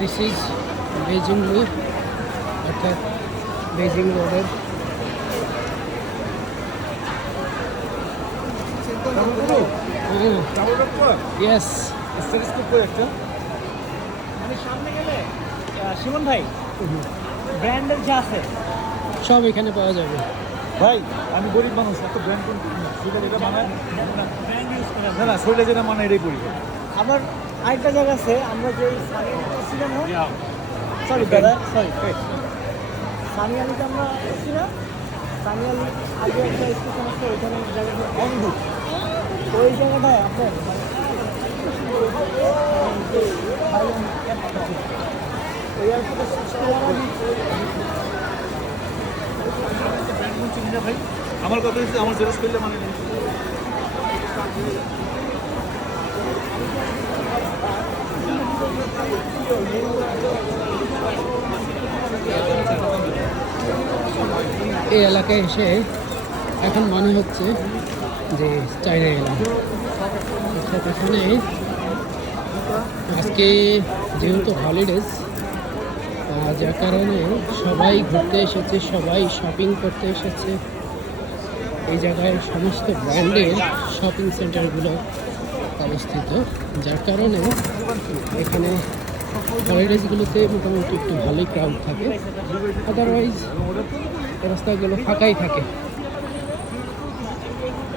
This is Beijing লু, অর্থাৎ Beijing রোডের ইয়েস। সামনে গেলে শিমন ভাই ব্র্যান্ডের যা আছে সব এখানে পাওয়া যাবে। ভাই আমি গরিব মানুষ, এত ব্র্যান্ড যেটা মানায় না না শরীরে যেটা মানে এটাই করি। আবার আরেকটা জায়গা আছে, আমরা যে ছিলাম সরি ব্রাদার সরি সানি আলিতে আমরা এসেছি না, সানি আলি আগে একটা স্টেশন আছে ওইখানে জায়গাটা অন্ধু, ওই জায়গাটায় আপনার ওই ভাই আমার কথা হচ্ছে আমার জেরক্স করলে মানে এই এলাকায় এসে এখন মনে হচ্ছে যে চায়না এলাকা। অর্থাৎ এখানে আজকে যেহেতু হলিডেজ, যার কারণে সবাই ঘুরতে এসেছে, সবাই শপিং করতে এসেছে। এই জায়গায় সমস্ত ব্র্যান্ডের শপিং সেন্টারগুলো অবস্থিত, যার কারণে এখানে হলিডেজগুলোতে মোটামুটি একটু ভালোই ক্রাউড থাকে। আদারওয়াইজ রাস্তাগুলো ফাঁকাই থাকে।